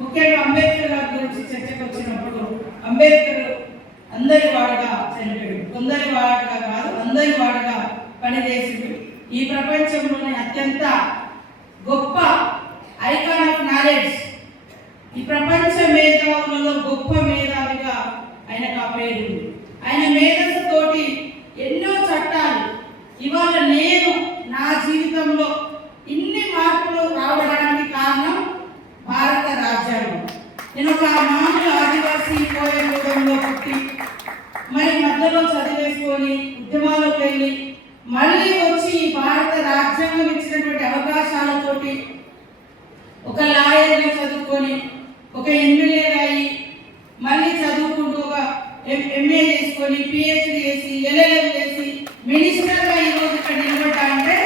ముఖ్యంగా అంబేద్కర్ గారి గురించి చర్చకు వచ్చినప్పుడు అంబేద్కర్ అందరి వాడుగా చనిపోయాడు. కొందరి వాడుగా కాదు, అందరి వాడుగా పనిచేసిండు. ఈ ప్రపంచంలోనే అత్యంత గొప్ప ఐకాన్ ఆఫ్ నాలెడ్జ్, ఈ ప్రపంచ మేధావులలో గొప్ప మేధావిగా ఆయనకు ఆ పేరు. ఆయన మేధస్సు తోటి ఎన్నో చట్టాలు ఇవాళ నేను నా జీవితంలో ఇన్ని మార్పులు రావడానికి కారణం భారత రాజ్యాంగం. నేను ఒక మామూలు ఆదివాసీ కోయంగూడెంలో పుట్టి మరి మధ్యలో చదివేసుకొని ఉద్యమాలకు వెళ్ళి మళ్ళీ వచ్చి భారత రాజ్యాంగం ఇచ్చినటువంటి అవకాశాలతోటి ఒక లాయర్గా చదువుకొని ఒక ఎమ్మెల్యేగా అయ్యి మళ్ళీ చదువుకుంటూ ఒక ఎంఏ చేసుకొని పిహెచ్డి చేసి ఎల్ఎల్ఎం చేసి మినిస్టర్గా ఈరోజు ఇక్కడ నిలబడ్డా అంటే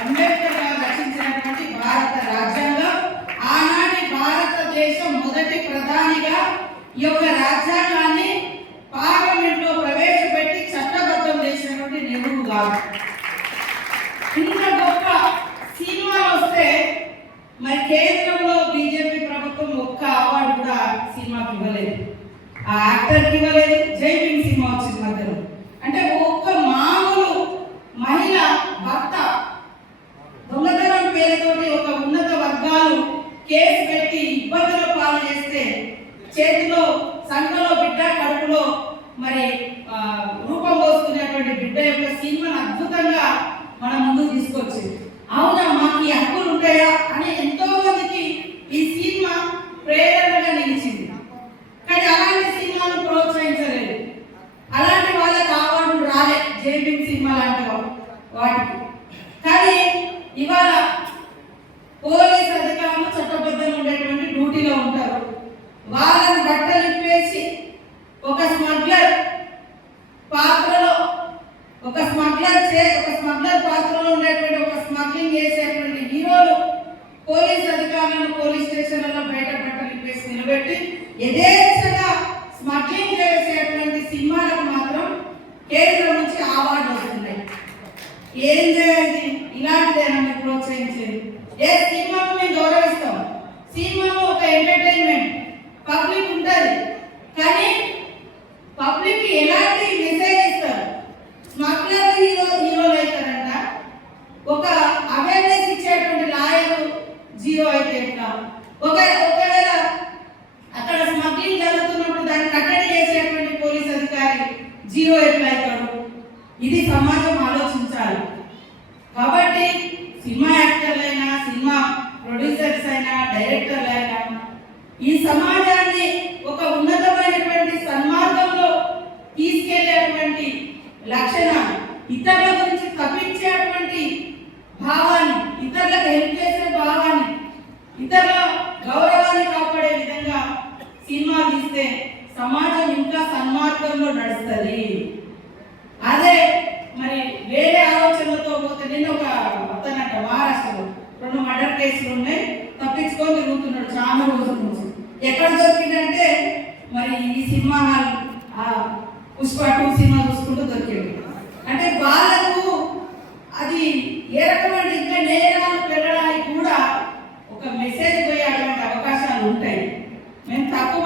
అంబేద్కర్ గారు రచించినటువంటి భారత రాజ్యాంగం. ఆనాటి భారతదేశం మొదటి ప్రధానిగా ఈ యొక్క రాజ్యాంగాన్ని పార్లమెంట్లో ప్రవేశపెట్టి చట్టబద్ధం చేసినటువంటి నెహ్రూ గారు. ఇంత గొప్ప సినిమాలు వస్తే మరి కేంద్రంలో బీజేపీ ప్రభుత్వం ఒక్క అవార్డు కూడా సినిమాకి ఇవ్వలేదు, ఆ యాక్టర్కి ఇవ్వలేదు. జై భీమ్ సినిమా వచ్చింది మధ్యలో. అంటే ఒక్క మామూలు మహిళ భర్త దొంగతనం పేరుతోటి ఒక ఉన్నత వర్గాలు కేసు పెట్టి ఇబ్బందుల పాలు చేస్తే చేతిలో సంఘంలో బిడ్డ, కడుపులో మరి రూపం పోసుకునేటువంటి బిడ్డ యొక్క సినిమాను అద్భుతంగా మన ముందుకు తీసుకొచ్చింది. అవునా, మాకు ఈ హక్కులు ఉంటాయా అని ఎంతో మందికి ఈ సినిమా ప్రేరణగా నిలిచింది. కానీ అలాంటి సినిమాను ప్రోత్సహించలేదు, అలాంటి వాళ్ళకి అవార్డులు రాలే జై భీమ్ సినిమా లాంటి వాటికి. కానీ ఇవాళ పోలీస్ అధికారులు చట్టబద్ధంగా ఉండేటువంటి డ్యూటీలో ఉంటారు. వాళ్ళని బట్టలు ఇప్పేసి ఒక స్మగ్లర్ పాత్రలో ఒక స్మగ్లర్ పాత్రలో ఉండేటువంటి ఒక స్మగ్లింగ్ చేసేటువంటి హీరోలు పోలీస్ అధికారులను పోలీస్ స్టేషన్లలో బయట బట్టలు ఇప్పేసి నిలబెట్టి యథేచ్ఛగా స్మగ్లింగ్ చేసేటువంటి సినిమాలకు మాత్రం కేంద్రం నుంచి అవార్డులు వస్తున్నాయి. ఏం చేయాలి? ఇలాంటిదేనా మీరు ప్రోత్సహించేది? ఏ సినిమాను మేము గౌరవిస్తాం, సినిమాను ఒక ఎంటర్టైన్మెంట్ పబ్లిక్ ఉంటుంది, కానీ పబ్లిక్ ఎలాంటి మెసేజ్ ఇస్తారు? స్మగ్లర్ హీరోలు అవుతారంట, ఒక అవేర్నెస్ ఇచ్చేటువంటి లాయర్ జీరో అయితే ఎట్లా? ఒకవేళ అక్కడ స్మగ్లింగ్ జరుగుతున్నప్పుడు దాన్ని కట్టడి చేసేటువంటి పోలీస్ అధికారి జీరో ఎట్లా అవుతాడు? ఇది సమాజం ఆలోచించాలి. కాబట్టి సినిమా యాక్టర్లైనా, సినిమా ప్రొడ్యూసర్స్ అయినా, డైరెక్టర్లు అయినా ఈ సమాజాన్ని ఒక ఉన్నతమైనటువంటి సన్మార్గంలో తీసుకెళ్లేటువంటి లక్షణాలు, ఇతరుల గురించి తప్పించేటువంటి భావాన్ని, ఇతరులకు హెల్ప్ చేసే భావాన్ని, ఇతరుల గౌరవాన్ని కాపాడే విధంగా సినిమా తీస్తే సమాజం ఇంకా సన్మార్గంలో నడుస్తుంది. అదే మరి వేరే ఆలోచనలతో పోతే, నేను ఒక అతనంట మహారాష్ట్రలో 2 మర్డర్ కేసులు ఉన్నాయి, తప్పించుకొని తిరుగుతున్నాడు చాలా రోజుల నుంచి. ఎక్కడ దొరికిందంటే మరి ఈ సినిమా హాల్ పుష్ప 2 సినిమా చూసుకుంటూ దొరికాడు. అంటే వాళ్ళకు అది ఏ రకమైన ఇంకా నేరాలు పెరగడానికి కూడా ఒక మెసేజ్ పోయే అటువంటి అవకాశాలు ఉంటాయి. మేము తక్కువ